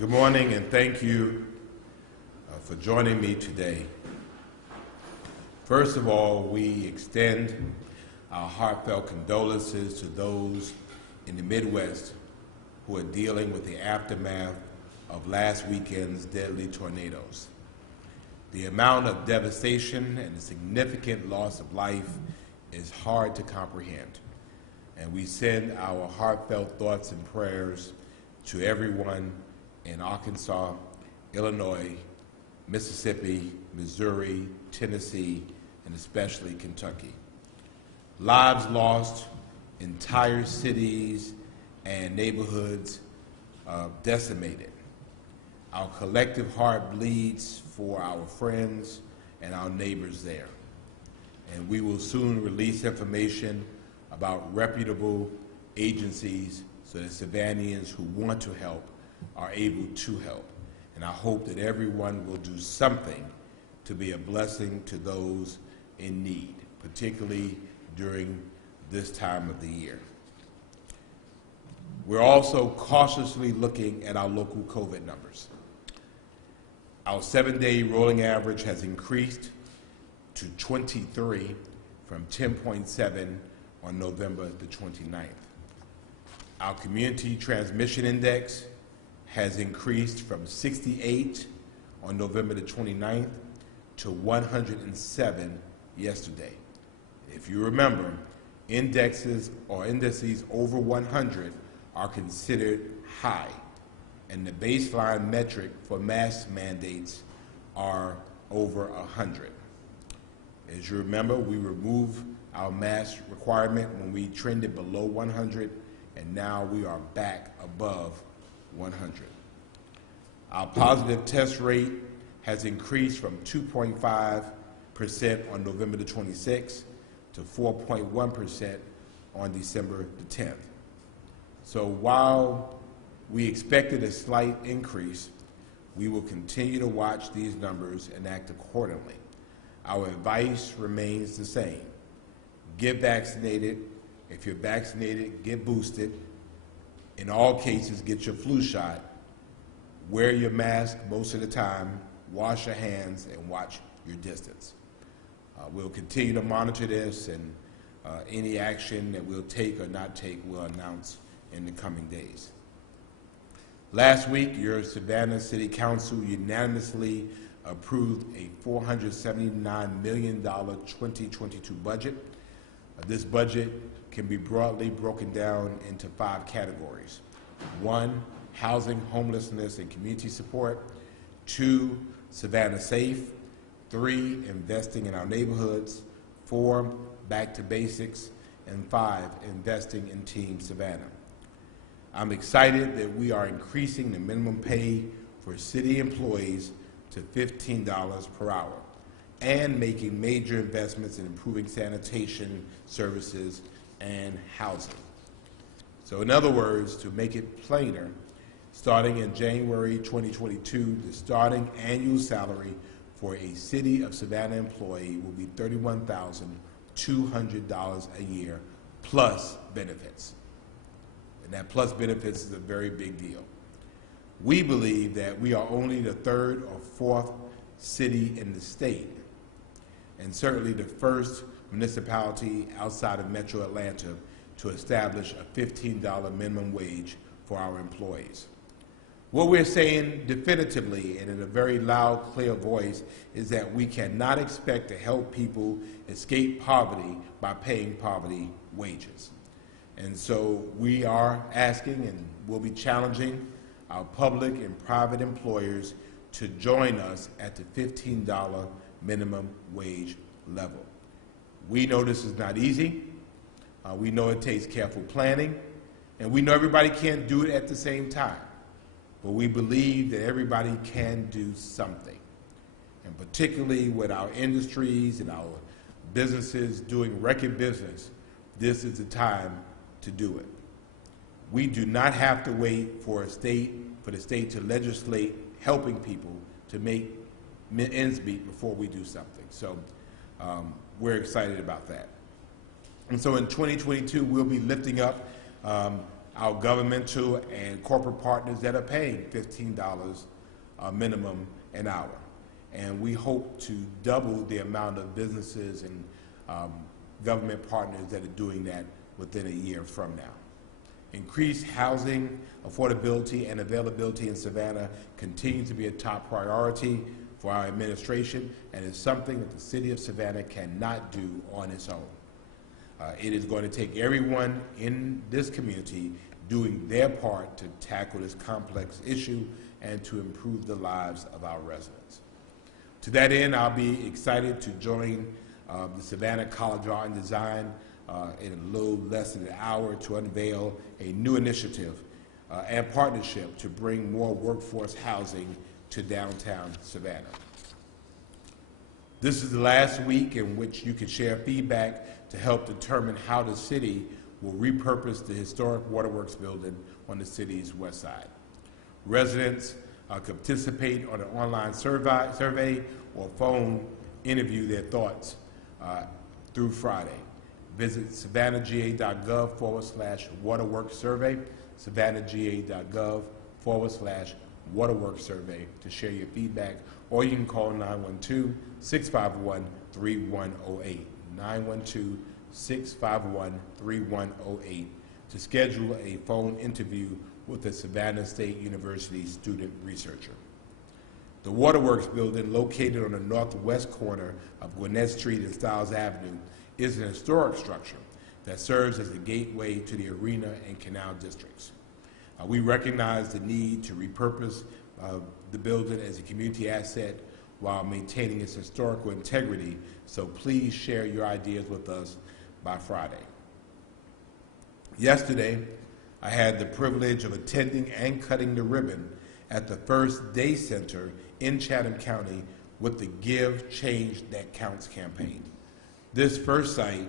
Good morning, and thank you for joining me today. First of all, we extend our heartfelt condolences to those in the Midwest who are dealing with the aftermath of last weekend's deadly tornadoes. The amount of devastation and the significant loss of life is hard to comprehend, and we send our heartfelt thoughts and prayers to everyone in Arkansas, Illinois, Mississippi, Missouri, Tennessee, and especially Kentucky. Lives lost, entire cities and neighborhoods decimated. Our collective heart bleeds for our friends and our neighbors there. And we will soon release information about reputable agencies so that Savannians who want to help are able to help. And I hope that everyone will do something to be a blessing to those in need, particularly during this time of the year. We're also cautiously looking at our local COVID numbers. Our 7-day rolling average has increased to 23 from 10.7 on November the 29th. Our community transmission index has increased from 68 on November the 29th to 107 yesterday. If you remember, indices over 100 are considered high, and the baseline metric for mask mandates are over 100. As you remember, we removed our mask requirement when we trended below 100, and now we are back above 100. Our positive test rate has increased from 2.5% on November the 26th to 4.1% on December the 10th. So while we expected a slight increase, we will continue to watch these numbers and act accordingly. Our advice remains the same. Get vaccinated. If you're vaccinated, get boosted. In all cases, get your flu shot. Wear your mask most of the time. Wash your hands and watch your distance. We'll continue to monitor this, and any action that we'll take or not take we'll announce in the coming days. Last week, your Savannah City Council unanimously approved a $479 million 2022 budget. This budget can be broadly broken down into 5 categories. 1, housing, homelessness, and community support. 2, Savannah Safe. 3, investing in our neighborhoods. 4, back to basics. And 5, investing in Team Savannah. I'm excited that we are increasing the minimum pay for city employees to $15 per hour and making major investments in improving sanitation services and housing. So in other words, to make it plainer, starting in January 2022, the starting annual salary for a City of Savannah employee will be $31,200 a year plus benefits. And that plus benefits is a very big deal. We believe that we are only the 3rd or 4th city in the state, and certainly the first municipality outside of Metro Atlanta to establish a $15 minimum wage for our employees. What we're saying definitively and in a very loud, clear voice is that we cannot expect to help people escape poverty by paying poverty wages. And so we are asking and will be challenging our public and private employers to join us at the $15 minimum wage level. We know this is not easy. We know it takes careful planning, and we know everybody can't do it at the same time. But we believe that everybody can do something. And particularly with our industries and our businesses doing record business, this is the time to do it. We do not have to wait for the state to legislate helping people to make ends meet before we do something. So we're excited about that. And so in 2022, we'll be lifting up our governmental and corporate partners that are paying $15 minimum an hour. And we hope to double the amount of businesses and government partners that are doing that within a year from now. Increased housing affordability and availability in Savannah continues to be a top priority for our administration, and is something that the city of Savannah cannot do on its own. It is going to take everyone in this community doing their part to tackle this complex issue and to improve the lives of our residents. To that end, I'll be excited to join the Savannah College of Art and Design in a little less than an hour to unveil a new initiative and partnership to bring more workforce housing to downtown Savannah. This is the last week in which you can share feedback to help determine how the city will repurpose the historic Waterworks building on the city's west side. Residents can participate on an online survey or phone interview their thoughts through Friday. Visit savannahga.gov/waterworks survey, savannahga.gov/waterworks survey to share your feedback, or you can call 912-651-3108, 912-651-3108 to schedule a phone interview with a Savannah State University student researcher. The Waterworks building, located on the northwest corner of Gwinnett Street and Stiles Avenue, is an historic structure that serves as a gateway to the arena and canal districts. We recognize the need to repurpose the building as a community asset while maintaining its historical integrity, so please share your ideas with us by Friday. Yesterday, I had the privilege of attending and cutting the ribbon at the first day center in Chatham County with the Give Change That Counts campaign. This first site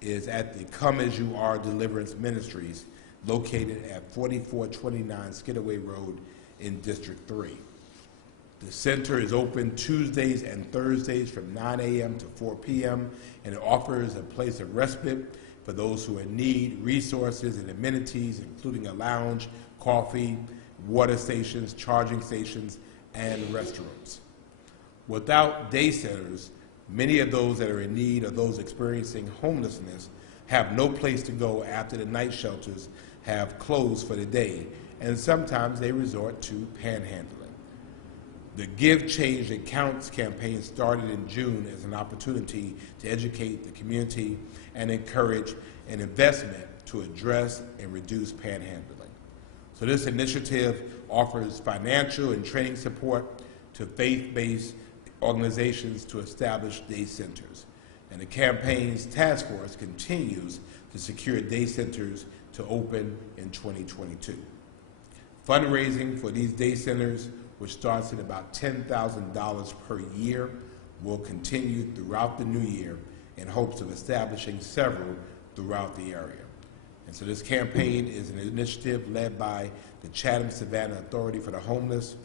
is at the Come As You Are Deliverance Ministries, located at 4429 Skidaway Road in District 3. The center is open Tuesdays and Thursdays from 9 a.m. to 4 p.m., and it offers a place of respite for those who need resources and amenities, including a lounge, coffee, water stations, charging stations, and restrooms. Without day centers, many of those that are in need or those experiencing homelessness have no place to go after the night shelters have closed for the day, and sometimes they resort to panhandling. The Give Change That Counts campaign started in June as an opportunity to educate the community and encourage an investment to address and reduce panhandling. So this initiative offers financial and training support to faith-based organizations to establish day centers. And the campaign's task force continues to secure day centers to open in 2022. Fundraising for these day centers, which starts at about $10,000 per year, will continue throughout the new year in hopes of establishing several throughout the area. And so this campaign is an initiative led by the Chatham-Savannah Authority for the Homeless,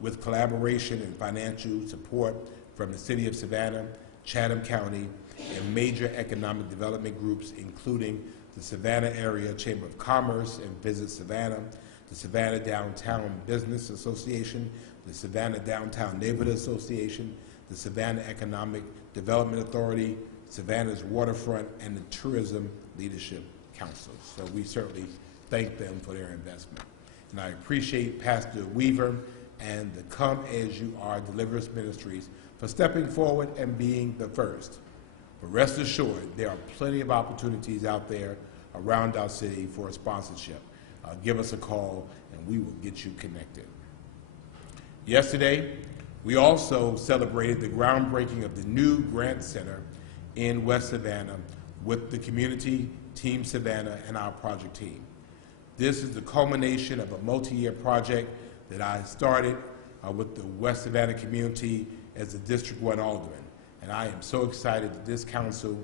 with collaboration and financial support from the City of Savannah, Chatham County, and major economic development groups, including the Savannah Area Chamber of Commerce and Visit Savannah, the Savannah Downtown Business Association, the Savannah Downtown Neighborhood Association, the Savannah Economic Development Authority, Savannah's Waterfront, and the Tourism Leadership Council. So we certainly thank them for their investment. And I appreciate Pastor Weaver and the Come As You Are Deliverance Ministries for stepping forward and being the first. But rest assured, there are plenty of opportunities out there around our city for a sponsorship. Give us a call and we will get you connected. Yesterday, we also celebrated the groundbreaking of the new Grant Center in West Savannah with the community, Team Savannah, and our project team. This is the culmination of a multi-year project that I started with the West Savannah community as the District 1 Alderman. And I am so excited that this council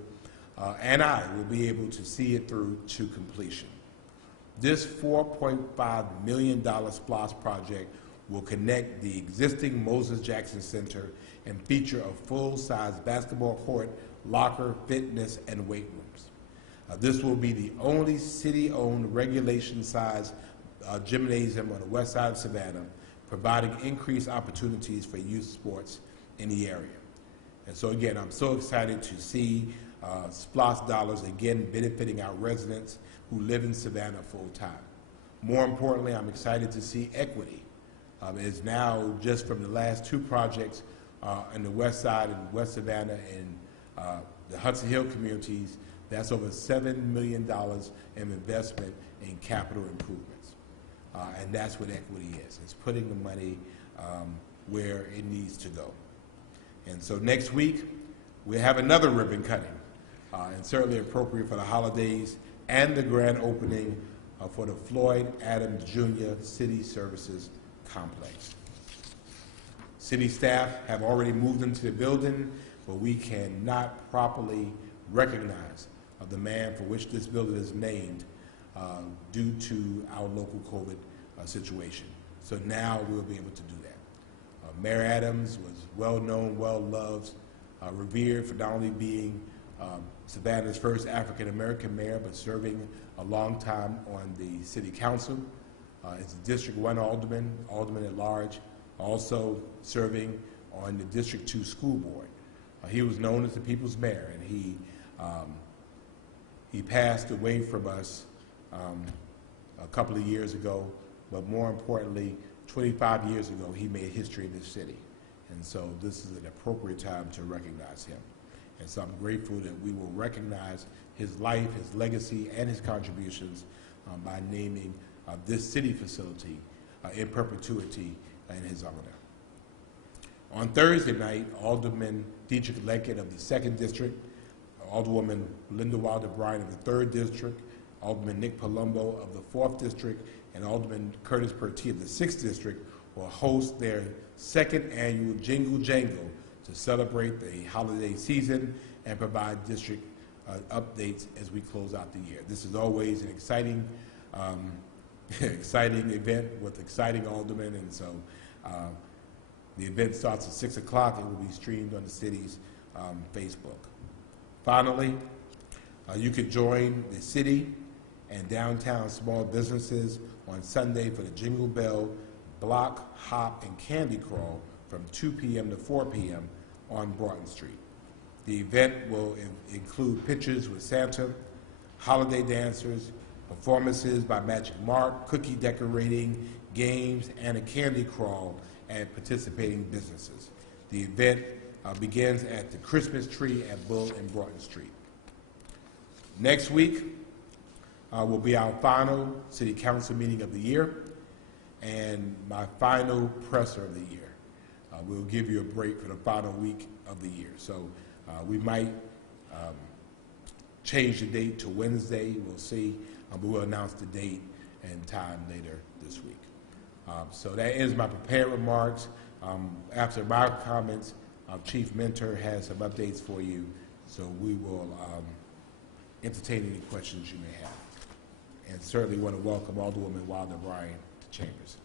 and I will be able to see it through to completion. This $4.5 million SPLOST project will connect the existing Moses Jackson Center and feature a full-size basketball court, locker, fitness, and weight rooms. This will be the only city-owned regulation-sized gymnasium on the west side of Savannah, providing increased opportunities for youth sports in the area. And so again, I'm so excited to see SPLOST dollars again benefiting our residents who live in Savannah full time. More importantly, I'm excited to see equity. Is now just from the last two projects on the west side in West Savannah and the Hudson Hill communities, that's over $7 million in investment in capital improvements. And that's what equity is. It's putting the money where it needs to go. And so next week, we have another ribbon cutting, and certainly appropriate for the holidays and the grand opening for the Floyd Adams Jr. City Services Complex. City staff have already moved into the building, but we cannot properly recognize the man for which this building is named due to our local COVID situation. So now we'll be able to do that. Mayor Adams was well-known, well-loved, revered for not only being Savannah's first African-American mayor, but serving a long time on the city council. As a District 1 alderman, alderman at large, also serving on the District 2 school board. He was known as the people's mayor, and he passed away from us a couple of years ago, but more importantly, 25 years ago, he made history in this city. And so this is an appropriate time to recognize him. And so I'm grateful that we will recognize his life, his legacy, and his contributions by naming this city facility in perpetuity in his honor. On Thursday night, Alderman Dietrich Leckett of the 2nd District, Alderwoman Linda Wilder Bryan of the 3rd District, Alderman Nick Palumbo of the 4th District, and Alderman Curtis Pertee of the 6th District will host their 2nd annual Jingle Jangle to celebrate the holiday season and provide district updates as we close out the year. This is always an exciting exciting event with exciting aldermen, and so the event starts at 6 o'clock and will be streamed on the city's Facebook. Finally, you can join the city and downtown small businesses on Sunday for the Jingle Bell Block, Hop, and Candy Crawl from 2 p.m. to 4 p.m. on Broughton Street. The event will include pictures with Santa, holiday dancers, performances by Magic Mark, cookie decorating, games, and a candy crawl at participating businesses. The event begins at the Christmas tree at Bull and Broughton Street. Next week will be our final City Council meeting of the year and my final presser of the year. We'll give you a break for the final week of the year. So we might change the date to Wednesday. We'll see, but we'll announce the date and time later this week. So that is my prepared remarks. After my comments, Chief Mentor has some updates for you, so we will entertain any questions you may have. And certainly want to welcome Alderwoman Wilder Bryan to Chambers.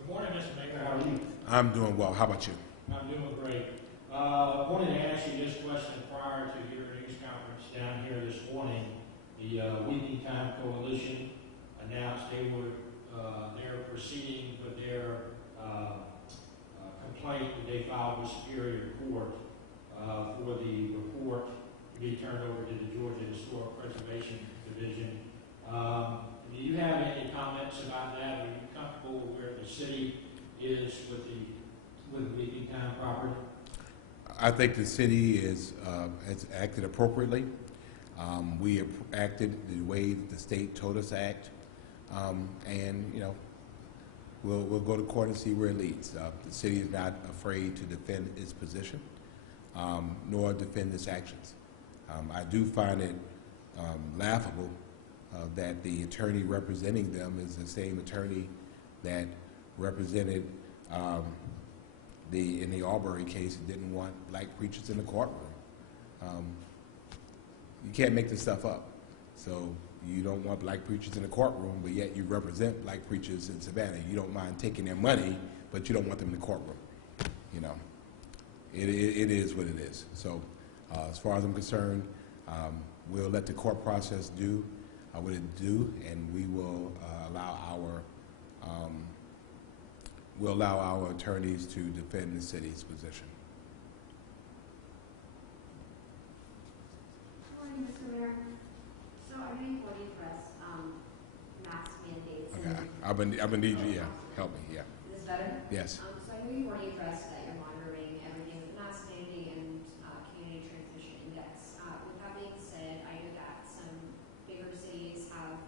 Good morning, Mr. Mayor. How are you? I'm doing well. How about you? I'm doing great. I wanted to ask you this question prior to your news conference down here this morning. The Weeping Time Coalition announced they're proceeding with their complaint that they filed with Superior Court for the report to be turned over to the Georgia Historic Preservation Division. Do you have any comments about that? Are you comfortable with where the city is with the Weeping Time property? I think the city has acted appropriately. We have acted the way the state told us to act, and you know, we'll go to court and see where it leads. The city is not afraid to defend its position, nor defend its actions. I do find it laughable that the attorney representing them is the same attorney that represented in the Arbery case and didn't want black preachers in the courtroom. You can't make this stuff up. So you don't want black preachers in the courtroom, but yet you represent black preachers in Savannah. You don't mind taking their money, but you don't want them in the courtroom. you know, it is what it is. So as far as I'm concerned, we'll let the court process do what it do, and we will allow our attorneys to defend the city's position. Good morning, Mr. Mayor. So I know you've already addressed mask mandates. Okay, I'm gonna need you. Yeah, help me. Yeah. Is this better? Yes. So I know you've already addressed that you're monitoring everything with the mask mandate and community transmission index. With that being said, I know that some bigger cities have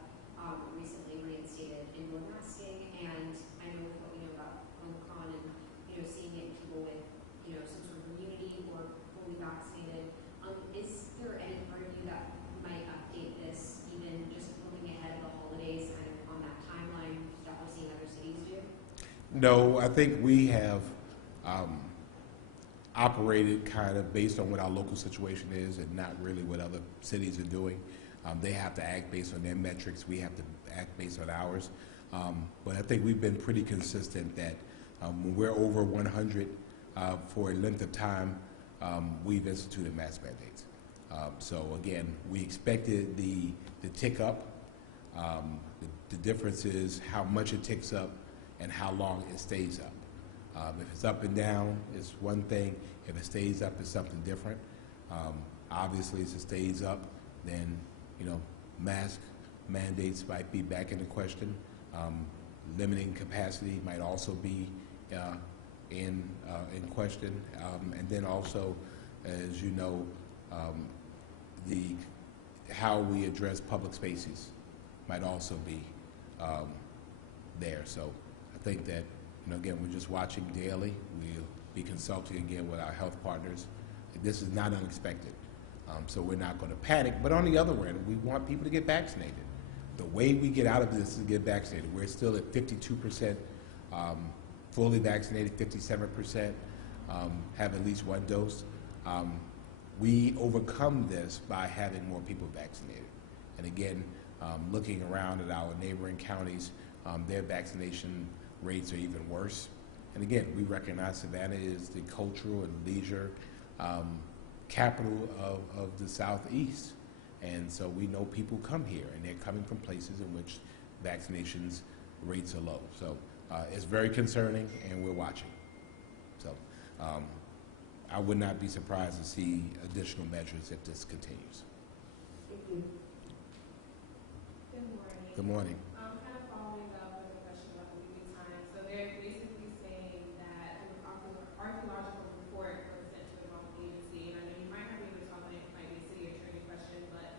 recently reinstated indoor masking, and I know with what we know about Omicron and seeing it in people with some sort of immunity or fully vaccinated. Is there any part of you that might update this, even just looking ahead of the holidays, kind of on that timeline that we're seeing other cities do? No, I think we have operated kind of based on what our local situation is and not really what other cities are doing. They have to act based on their metrics. We have to act based on ours. But I think we've been pretty consistent that when we're over 100 for a length of time, we've instituted mask mandates. So again, we expected the tick up. The difference is how much it ticks up and how long it stays up. If it's up and down, it's one thing. If it stays up, it's something different. Obviously, if it stays up, then mask mandates might be back into question. Limiting capacity might also be in question, and then also, as you know, how we address public spaces might also be there. So I think that again, we're just watching daily. We'll be consulting again with our health partners. This is not unexpected, so we're not going to panic. But on the other end, we want people to get vaccinated. The way we get out of this is to get vaccinated. We're still at 52% fully vaccinated, 57% have at least one dose. We overcome this by having more people vaccinated. And again, looking around at our neighboring counties, their vaccination rates are even worse. And again, we recognize Savannah is the cultural and leisure capital of the Southeast. And so we know people come here, and they're coming from places in which vaccinations rates are low. So it's very concerning, and we're watching. So I would not be surprised to see additional measures if this continues. Thank you. Good morning. Good morning. Kind of following up with a question about the weekly time. So they're basically saying that an archaeological report was sent to the wrong agency, and I know you might not be able to talk on it, it might be a city attorney question, but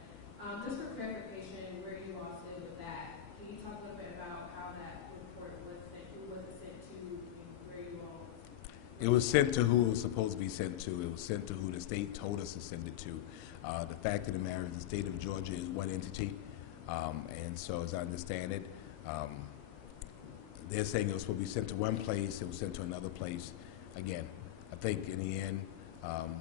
just for clarification, where you all stood with that, can you talk a little bit about how that report was sent, who was it sent to, and where you all? It was sent to who it was supposed to be sent to. It was sent to who the state told us to send it to. The fact of the matter is the state of Georgia is one entity. And so as I understand it, they're saying it was supposed to be sent to one place, it was sent to another place. Again, I think in the end,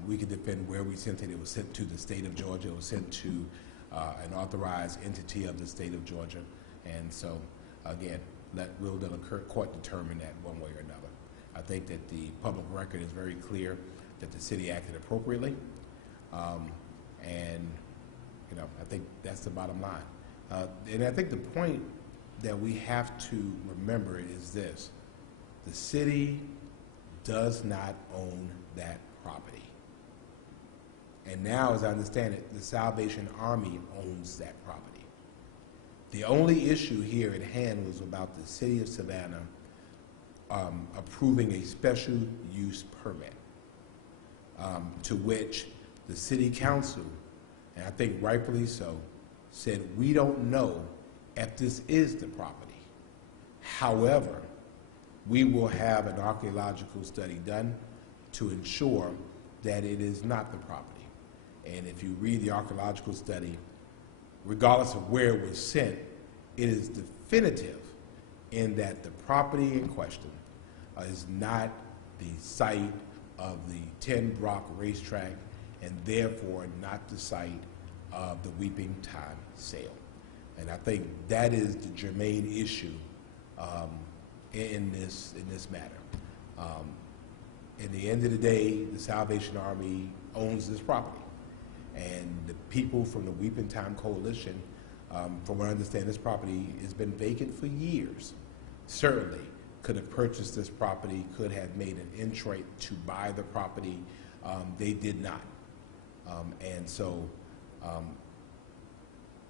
we could defend where we sent it. It was sent to the state of Georgia. It was sent to an authorized entity of the state of Georgia. And so, again, we'll let the court determine that one way or another. I think that the public record is very clear that the city acted appropriately. And, I think that's the bottom line. And I think the point that we have to remember is this: the city does not own that property. And now, as I understand it, the Salvation Army owns that property. The only issue here at hand was about the city of Savannah approving a special use permit, to which the city council, and I think rightfully so, said, we don't know if this is the property. However, we will have an archaeological study done to ensure that it is not the property. And if you read the archaeological study, regardless of where it was sent, it is definitive in that the property in question is not the site of the 10 Brock racetrack, and therefore not the site of the Weeping Time sale. And I think that is the germane issue in this matter. in the end of the day, the Salvation Army owns this property. And the people from the Weeping Time Coalition, from what I understand, this property has been vacant for years. Certainly could have purchased this property, could have made an entry to buy the property. They did not. And so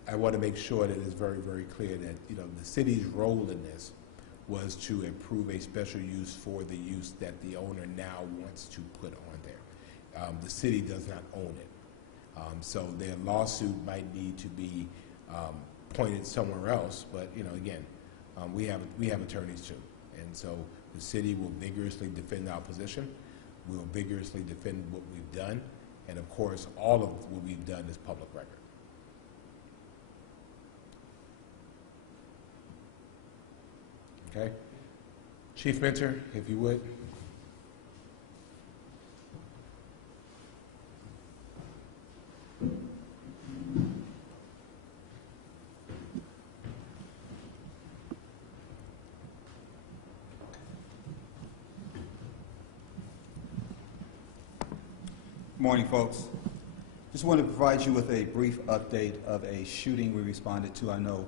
I want to make sure that it's very, very clear that, you know, the city's role in this was to improve a special use for the use that the owner now wants to put on there. The city does not own it. So their lawsuit might need to be pointed somewhere else, but, you know, again, we have attorneys too. And so the city will vigorously defend our position. We'll vigorously defend what we've done. And of course, all of what we've done is public record. Okay? Chief Mentor, if you would. Morning, folks. Just want to provide you with a brief update of a shooting we responded to. I know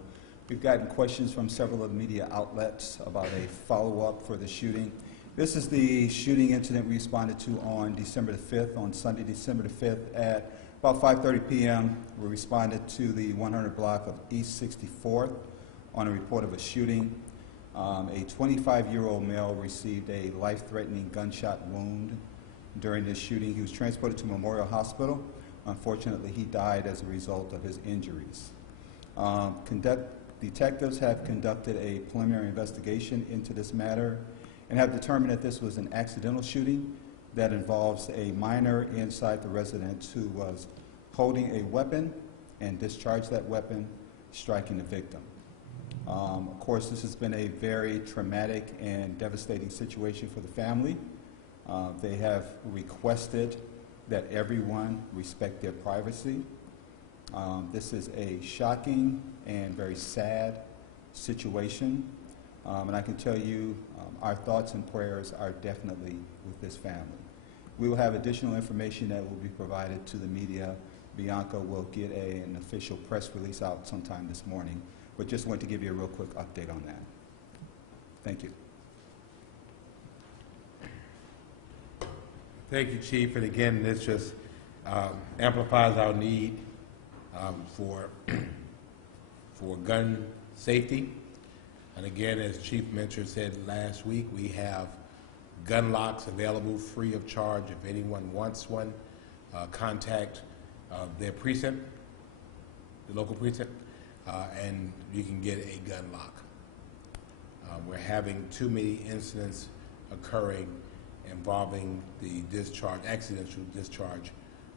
we've gotten questions from several of the media outlets about a follow-up for the shooting. This is the shooting incident we responded to on December the 5th, on Sunday, December the 5th at about 5:30 p.m. We responded to the 100 block of East 64th on a report of a shooting. A 25-year-old male received a life-threatening gunshot wound during this shooting. He was transported to Memorial Hospital. Unfortunately, he died as a result of his injuries. Detectives have conducted a preliminary investigation into this matter and have determined that this was an accidental shooting that involves a minor inside the residence who was holding a weapon and discharged that weapon, striking the victim. Of course, this has been a very traumatic and devastating situation for the family. They have requested that everyone respect their privacy. This is a shocking and very sad situation, and I can tell you our thoughts and prayers are definitely with this family. We will have additional information that will be provided to the media. Bianca will get an official press release out sometime this morning, but just wanted to give you a real quick update on that. Thank you. Thank you, Chief. And again, this just amplifies our need for gun safety. And again, as Chief Mentor said last week, we have gun locks available free of charge. If anyone wants one, contact their precinct, the local precinct, and you can get a gun lock. We're having too many incidents occurring involving the accidental discharge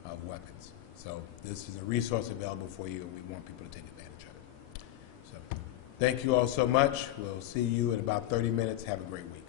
of weapons. So this is a resource available for you, and we want people to take advantage of it. So thank you all so much. We'll see you in about 30 minutes. Have a great week.